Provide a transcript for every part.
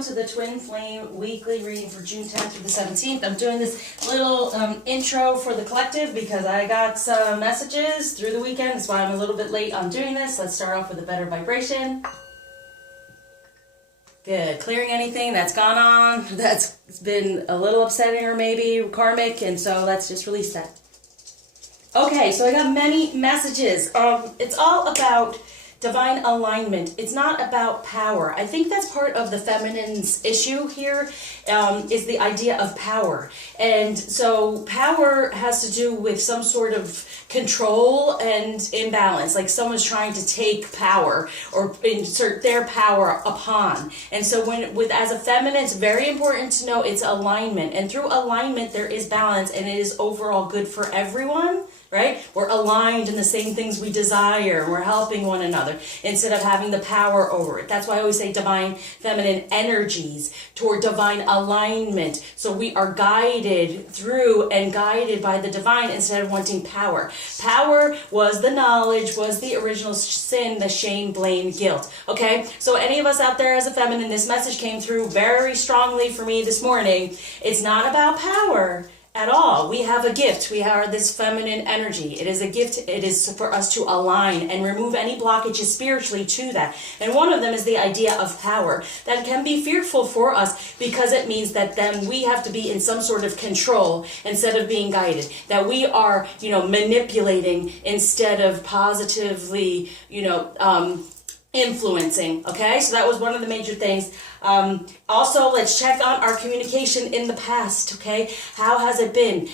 welcome to the Twin Flame weekly reading for June 10th through the 17th. I'm doing this little intro for the collective because I got some messages through the weekend. That's why I'm a little bit late on doing this. Let's start off with a better vibration. Good. Clearing anything that's gone on, that's been a little upsetting or maybe karmic, and so let's just release that. Okay, so I got many messages. It's all about divine alignment. It's not about power. I think that's part of the feminine's issue here, is the idea of power. And so power has to do with some sort of control and imbalance, like someone's trying to take power or insert their power upon. And so as a feminine, it's very important to know it's alignment. And through alignment, there is balance, and it is overall good for everyone. Right? We're aligned in the same things we desire. We're helping one another instead of having the power over it. That's why I always say divine feminine energies toward divine alignment. So we are guided through and guided by the divine instead of wanting power. Power was the knowledge, was the original sin, the shame, blame, guilt. Okay? So any of us out there as a feminine, this message came through very strongly for me this morning. It's not about power at all. We have a gift. We are this feminine energy. It is a gift. It is for us to align and remove any blockages spiritually to that. And one of them is the idea of power. That can be fearful for us because it means that then we have to be in some sort of control instead of being guided. That we are, manipulating instead of positively, influencing. Okay, so that was one of the major things. Also, let's check on our communication in the past. Okay, how has it been?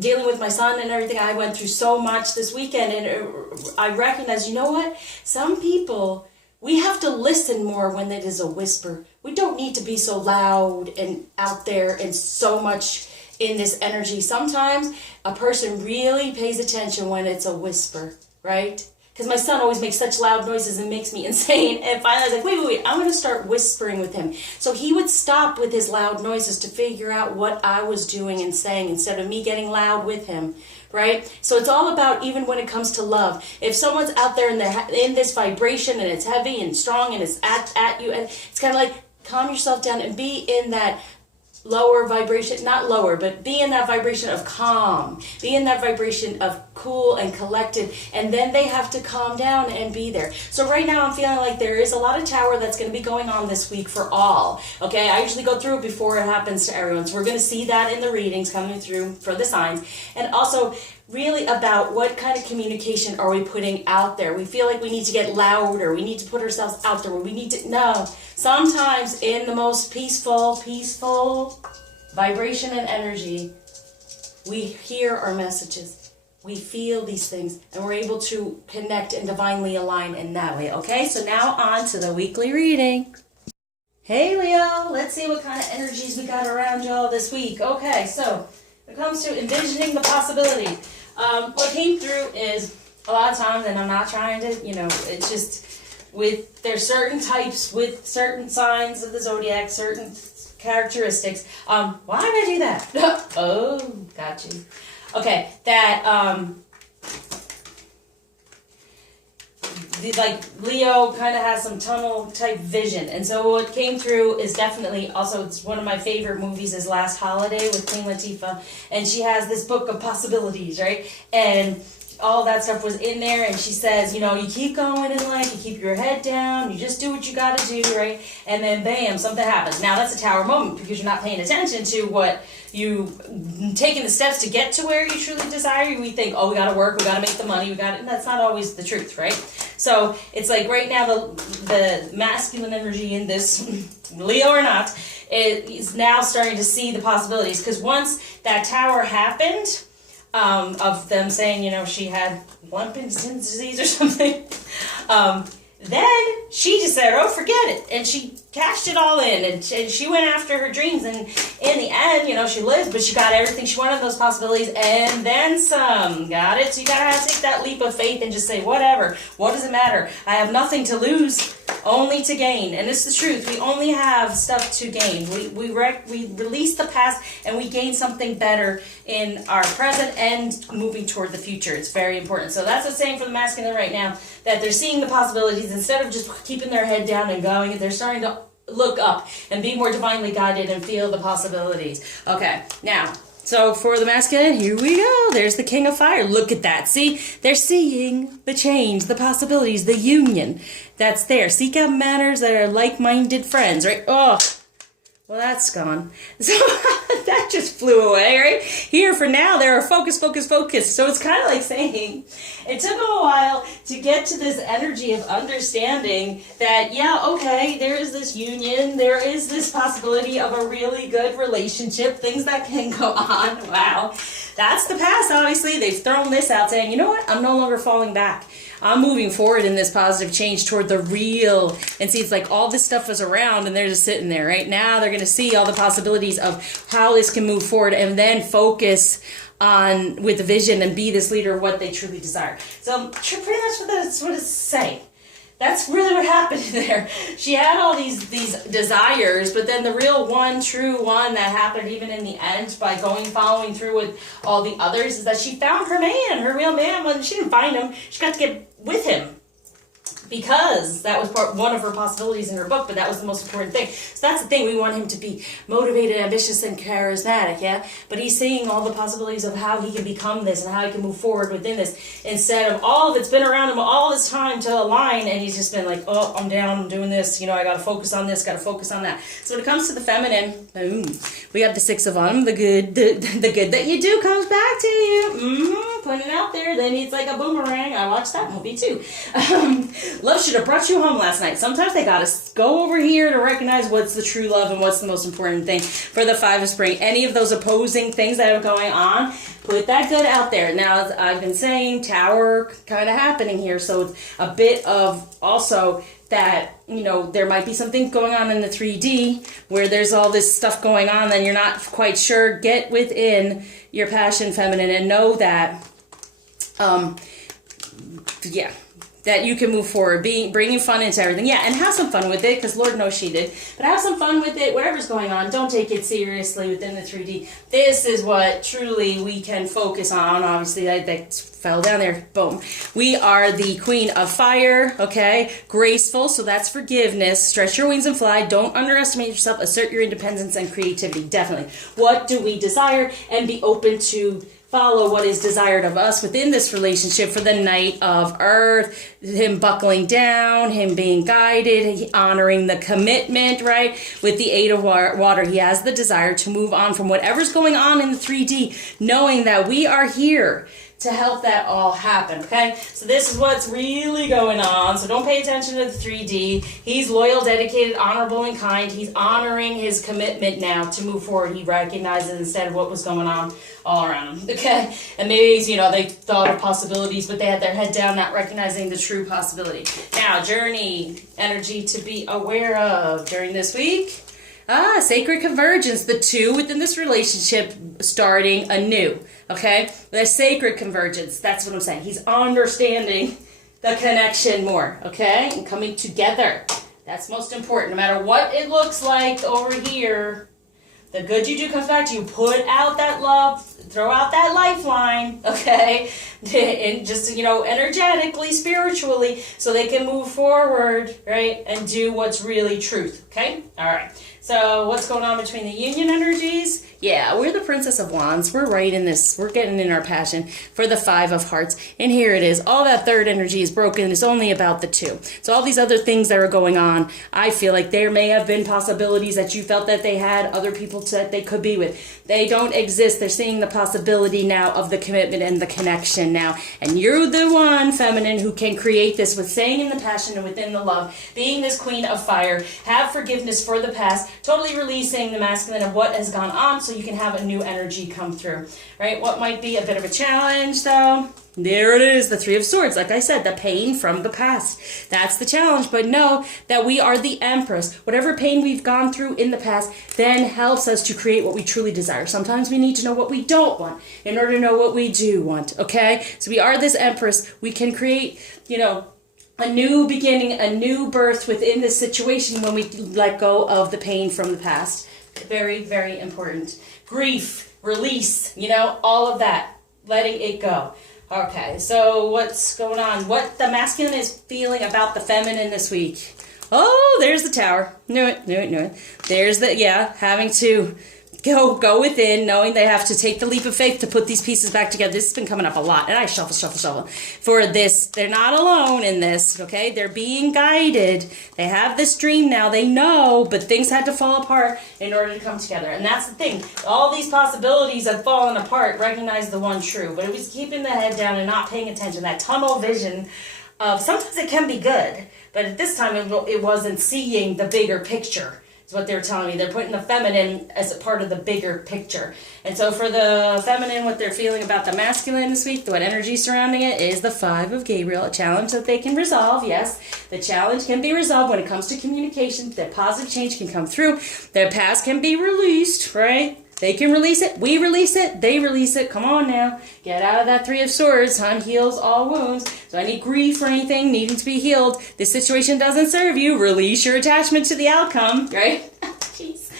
Dealing with my son and everything, I went through so much this weekend, and I recognize, you know what? Some people, we have to listen more when it is a whisper. We don't need to be so loud and out there and so much in this energy. Sometimes a person really pays attention when it's a whisper, right? Because my son always makes such loud noises and makes me insane. And finally I was like, wait, I'm going to start whispering with him. So he would stop with his loud noises to figure out what I was doing and saying instead of me getting loud with him, right? So it's all about, even when it comes to love. If someone's out there and in this vibration and it's heavy and strong and it's at you, and it's kind of like, calm yourself down and be in that lower vibration, not lower, but be in that vibration of calm, be in that vibration of cool and collected, and then they have to calm down and be there. So right now I'm feeling like there is a lot of tower that's going to be going on this week for all. Okay, I usually go through it before it happens to everyone, so we're going to see that in the readings coming through for the signs. And also really about what kind of communication are we putting out there. We feel like we need to get louder, we need to put ourselves out there, we need to, no. Sometimes in the most peaceful vibration and energy, we hear our messages, we feel these things, and we're able to connect and divinely align in that way. Okay, so now on to the weekly reading. Hey Leo, let's see what kind of energies we got around y'all this week. Okay, so when it comes to envisioning the possibilities, what came through is a lot of times, and I'm not trying to, it's just there's certain types with certain signs of the zodiac, certain characteristics. Why did I do that? Oh, got you. Okay, that like Leo kind of has some tunnel type vision, and so what came through is definitely also, it's one of my favorite movies is Last Holiday with Queen Latifah, and she has this book of possibilities, right? And all that stuff was in there, and she says, you keep going in life, you keep your head down, you just do what you got to do, right? And then bam, something happens. Now that's a tower moment because you're not paying attention to what taking the steps to get to where you truly desire. We think, we got to work, we got to make the money, and that's not always the truth, right? So it's like right now the masculine energy in this, Leo or not, is now starting to see the possibilities, because once that tower happened, of them saying, she had Parkinson's disease or something, then she just said, forget it. And she cashed it all in, and she went after her dreams. And in the end, she lived, but she got everything she wanted, those possibilities, and then some. Got it? So you got to take that leap of faith and just say, whatever. What does it matter? I have nothing to lose, only to gain. And it's the truth. We only have stuff to gain. We release the past, and we gain something better in our present and moving toward the future. It's very important. So that's what's saying for the masculine right now, that they're seeing the possibilities instead of just keeping their head down and going. They're starting to look up and be more divinely guided and feel the possibilities. Okay, now, so for the masculine, here we go. There's the King of Fire. Look at that. See, they're seeing the change, the possibilities, the union that's there. Seek out matters that are like-minded friends, right? Oh, well, that's gone. So that just flew away, right? Here for now, there are focus, focus, focus. So it's kind of like saying it took them a while to get to this energy of understanding that, yeah, okay, there is this union. There is this possibility of a really good relationship, things that can go on. Wow. That's the past, obviously. They've thrown this out saying, you know what? I'm no longer falling back. I'm moving forward in this positive change toward the real. And see, it's like all this stuff was around and they're just sitting there. Right now, they're going to see all the possibilities of how this can move forward and then focus on with the vision and be this leader of what they truly desire. So pretty much that's what it's saying. That's really what happened there. She had all these desires, but then the real one, true one that happened even in the end by following through with all the others is that she found her man, her real man. When she didn't find him, she got to get with him. Because that was one of her possibilities in her book, but that was the most important thing. So that's the thing. We want him to be motivated, ambitious, and charismatic, yeah? But he's seeing all the possibilities of how he can become this and how he can move forward within this instead of all that's been around him all this time to align, and he's just been like, oh, I'm down, I'm doing this, I got to focus on this, got to focus on that. So when it comes to the feminine, boom, we got the Six of Wands, the good that you do comes back to you. Putting it out there, then it's like a boomerang. I watched that movie too. Love should have brought you home last night. Sometimes they gotta go over here to recognize what's the true love and what's the most important thing for the Five of Spring. Any of those opposing things that are going on, put that good out there. Now, I've been saying Tower kind of happening here, so it's a bit of also that, there might be something going on in the 3D where there's all this stuff going on and you're not quite sure. Get within your passion, feminine, and know that, that you can move forward, bringing fun into everything. Yeah, and have some fun with it, because Lord knows she did. But have some fun with it, whatever's going on. Don't take it seriously within the 3D. This is what truly we can focus on. Obviously, that fell down there. Boom. We are the Queen of Fire, okay? Graceful, so that's forgiveness. Stretch your wings and fly. Don't underestimate yourself. Assert your independence and creativity, definitely. What do we desire? And be open to follow what is desired of us within this relationship for the Knight of Earth, him buckling down, him being guided, honoring the commitment, right? With the Eight of Water, he has the desire to move on from whatever's going on in the 3D, knowing that we are here to help that all happen, okay? So this is what's really going on. So don't pay attention to the 3D. He's loyal, dedicated, honorable, and kind. He's honoring his commitment now to move forward. He recognizes instead of what was going on all around him, okay? And maybe, they thought of possibilities, but they had their head down, not recognizing the true possibility. Now, journey, energy to be aware of during this week. Sacred convergence, the two within this relationship starting anew, okay? The sacred convergence, that's what I'm saying. He's understanding the connection more, okay? And coming together. That's most important. No matter what it looks like over here, the good you do comes back to you. Put out that love, throw out that lifeline, okay? And just, energetically, spiritually, so they can move forward, right? And do what's really truth, okay? All right. So what's going on between the union energies? Yeah, we're the Princess of Wands. We're right in this. We're getting in our passion for the Five of Hearts. And here it is. All that third energy is broken. It's only about the two. So all these other things that are going on, I feel like there may have been possibilities that you felt that they had, other people that they could be with. They don't exist. They're seeing the possibility now of the commitment and the connection now. And you're the one, feminine, who can create this with staying in the passion and within the love, being this Queen of Fire, have forgiveness for the past, totally releasing the masculine of what has gone on so you can have a new energy come through, right? What might be a bit of a challenge, though? There it is, the Three of Swords. Like I said, the pain from the past. That's the challenge. But know that we are the Empress. Whatever pain we've gone through in the past then helps us to create what we truly desire. Sometimes we need to know what we don't want in order to know what we do want, okay? So we are this Empress. We can create, a new beginning, a new birth within this situation when we let go of the pain from the past. Very, very important. Grief, release, all of that. Letting it go. Okay, so what's going on? What the masculine is feeling about the feminine this week? Oh, there's the Tower. Knew it, knew it, knew it. There's the, yeah, having to go within, knowing they have to take the leap of faith to put these pieces back together. This has been coming up a lot, and I shuffle for this. They're not alone in this, okay? They're being guided. They have this dream now. They know, but things had to fall apart in order to come together. And that's the thing. All these possibilities have fallen apart. Recognize the one true. But it was keeping the head down and not paying attention. That tunnel vision of sometimes it can be good, but at this time it wasn't seeing the bigger picture. Is what they're telling me. They're putting the feminine as a part of the bigger picture. And so for the feminine, what they're feeling about the masculine this week, what energy surrounding it is the 5 of Gabriel, a challenge that they can resolve. Yes, the challenge can be resolved when it comes to communication. Their positive change can come through. Their past can be released, right? They can release it. We release it. They release it. Come on now. Get out of that 3 of Swords. Time heals all wounds. So any grief or anything needing to be healed. This situation doesn't serve you. Release your attachment to the outcome, right? Jeez.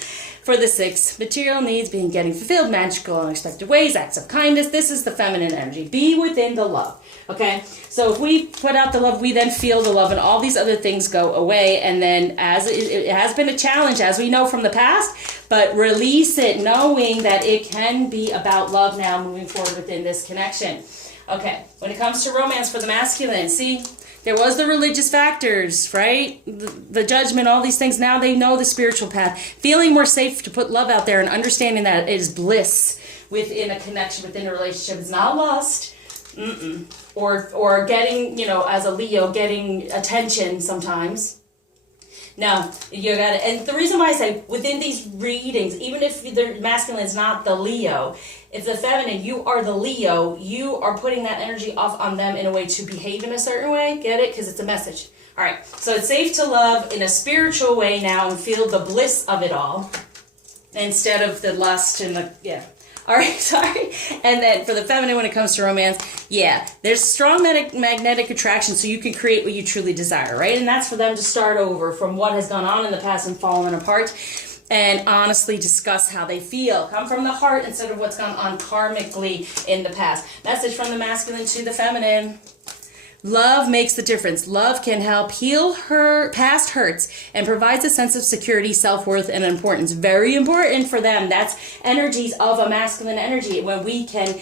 For the 6, material needs being getting fulfilled, magical, unexpected ways, acts of kindness. This is the feminine energy. Be within the love. Okay? So if we put out the love, we then feel the love, and all these other things go away. And then as it has been a challenge, as we know from the past, but release it, knowing that it can be about love now moving forward within this connection. Okay, when it comes to romance for the masculine, see, there was the religious factors, right? The judgment, all these things. Now they know the spiritual path. Feeling more safe to put love out there and understanding that it is bliss within a connection, within a relationship. It's not lust. Or getting, as a Leo, getting attention sometimes. No, you got it. And the reason why I say within these readings, even if the masculine is not the Leo, if the feminine, you are the Leo, you are putting that energy off on them in a way to behave in a certain way. Get it? Because it's a message. All right. So it's safe to love in a spiritual way now and feel the bliss of it all instead of the lust and the, yeah. All right, sorry. And then for the feminine, when it comes to romance, yeah, there's strong magnetic attraction, so you can create what you truly desire, right? And that's for them to start over from what has gone on in the past and fallen apart, and honestly discuss how they feel. Come from the heart instead of what's gone on karmically in the past. Message from the masculine to the feminine. Love makes the difference. Love can help heal her past hurts and provides a sense of security, self-worth, and importance. Very important for them. That's energies of a masculine energy. When we can,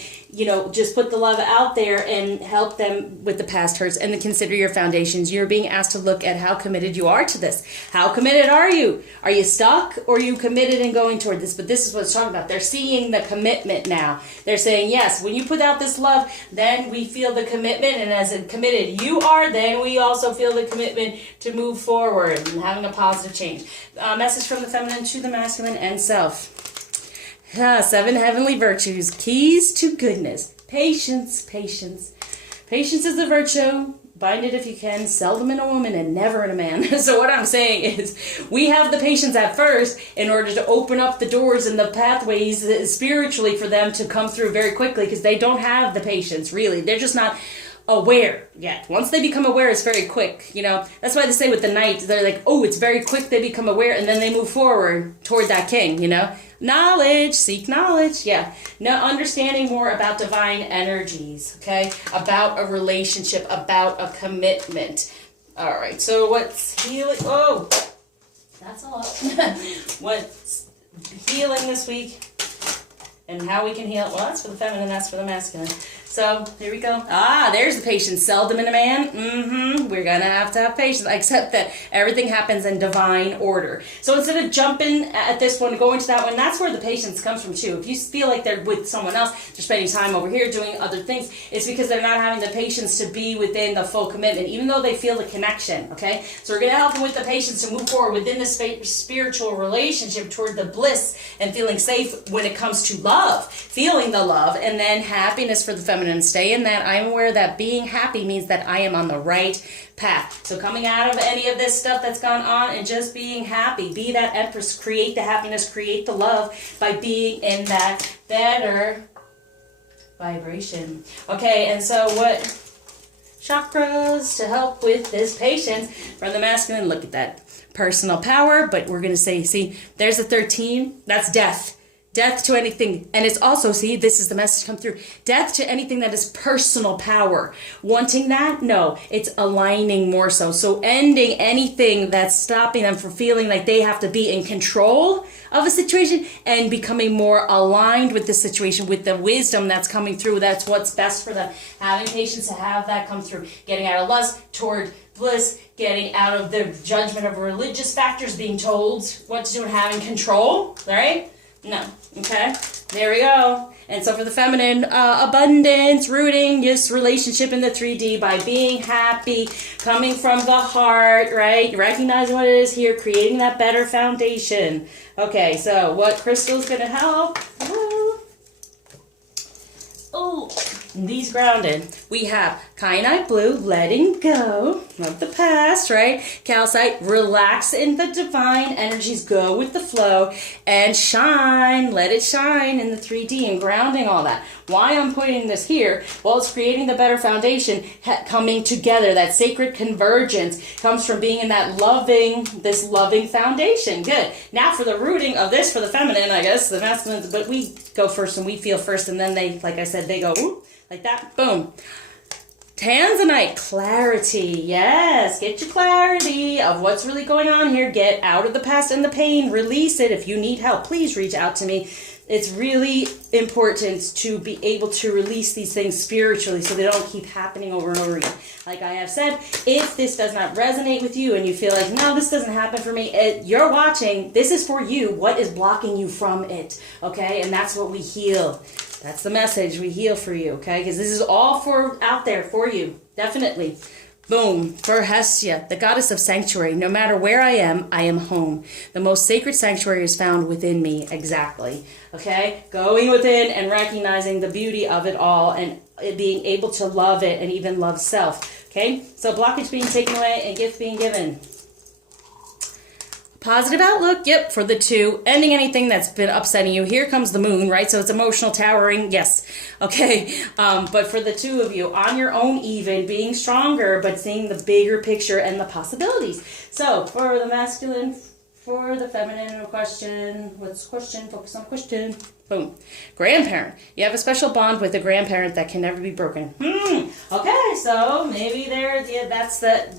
just put the love out there and help them with the past hurts and then consider your foundations. You're being asked to look at how committed you are to this. How committed are you? Are you stuck or are you committed in going toward this? But this is what it's talking about. They're seeing the commitment now. They're saying, yes, when you put out this love, then we feel the commitment. And as committed you are, then we also feel the commitment to move forward and having a positive change. Message from the feminine to the masculine and self. 7 heavenly virtues, keys to goodness. Patience. Patience is a virtue. Bind it if you can, seldom in a woman and never in a man. So what I'm saying is we have the patience at first in order to open up the doors and the pathways spiritually for them to come through very quickly, because they don't have the patience, really. They're just not aware yet. Once they become aware, it's very quick. That's why they say with the knight, they're like, oh, it's very quick. They become aware and then they move forward toward that king. Knowledge, seek knowledge. Yeah. Now understanding more about divine energies, okay? About a relationship, about a commitment. All right. So what's healing? Oh, that's a lot. What's healing this week and how we can heal? Well, that's for the feminine, that's for the masculine. So, here we go. There's the patience. Seldom in a man. We're going to have patience. Except that everything happens in divine order. So, instead of jumping at this one, going to that one, that's where the patience comes from, too. If you feel like they're with someone else, they're spending time over here doing other things, it's because they're not having the patience to be within the full commitment, even though they feel the connection, okay? So, we're going to help them with the patience to move forward within this spiritual relationship toward the bliss and feeling safe when it comes to love. Feeling the love, and then happiness for the feminine. And stay in that. I'm aware that being happy means that I am on the right path. So coming out of any of this stuff that's gone on and just being happy, be that empress, create the happiness, create the love by being in that better vibration. Okay, and so what chakras to help with this patience from the masculine? Look at that personal power, but we're going to say, see, there's a 13. That's death. Death to anything, and it's also, see, this is the message come through. Death to anything that is personal power. Wanting that? No, it's aligning more so. So ending anything that's stopping them from feeling like they have to be in control of a situation and becoming more aligned with the situation, with the wisdom that's coming through. That's what's best for them. Having patience to have that come through. Getting out of lust toward bliss, getting out of the judgment of religious factors, being told what to do and having control, right? No. Okay. There we go. And so for the feminine, abundance, rooting this relationship in the 3D by being happy, coming from the heart, right? Recognizing what it is here, creating that better foundation. Okay, so what crystal's going to help? Oh, these grounded. We have kyanite blue, letting go of the past, right? Calcite, relax in the divine energies, go with the flow, and shine, let it shine in the 3D and grounding all that. Why I'm putting this here? Well, it's creating the better foundation, coming together. That sacred convergence comes from being in that loving, this loving foundation. Good. Now for the rooting of this, for the feminine, I guess, the masculine, but we go first and we feel first, and then they, like I said, they go, ooh, like that, boom. Tanzanite, clarity. Yes, get your clarity of what's really going on here. Get out of the past and the pain. Release it. If you need help, please reach out to me. It's really important to be able to release these things spiritually so they don't keep happening over and over again. Like I have said, if this does not resonate with you and you feel like, no, this doesn't happen for me, you're watching. This is for you. What is blocking you from it? Okay, and that's what we heal. That's the message. We heal for you, okay? Because this is all for out there for you. Definitely. Boom. For Hestia, the goddess of sanctuary. No matter where I am home. The most sacred sanctuary is found within me. Exactly. Okay? Going within and recognizing the beauty of it all and being able to love it and even love self. Okay? So blockage being taken away and gift being given. Positive outlook, yep, for the 2. Ending anything that's been upsetting you. Here comes the moon, right? So it's emotional towering, yes. Okay, but for the 2 of you, on your own even, being stronger, but seeing the bigger picture and the possibilities. So for the masculine, for the feminine, question. What's the question? Focus on question. Boom. Grandparent. You have a special bond with a grandparent that can never be broken. Okay, so maybe that's the...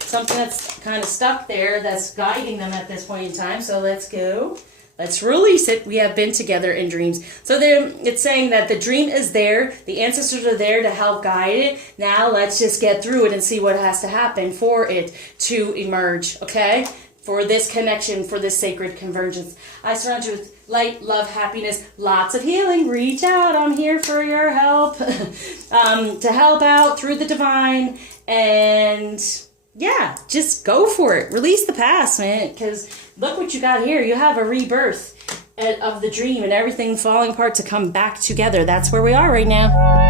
something that's kind of stuck there that's guiding them at this point in time. So let's go. Let's release it. We have been together in dreams. So then it's saying that the dream is there. The ancestors are there to help guide it. Now let's just get through it and see what has to happen for it to emerge. Okay? For this connection, for this sacred convergence. I surround you with light, love, happiness, lots of healing. Reach out. I'm here for your help. To help out through the divine. And... yeah, just go for it. Release the past, man, because look what you got here. You have a rebirth of the dream and everything falling apart to come back together. That's where we are right now.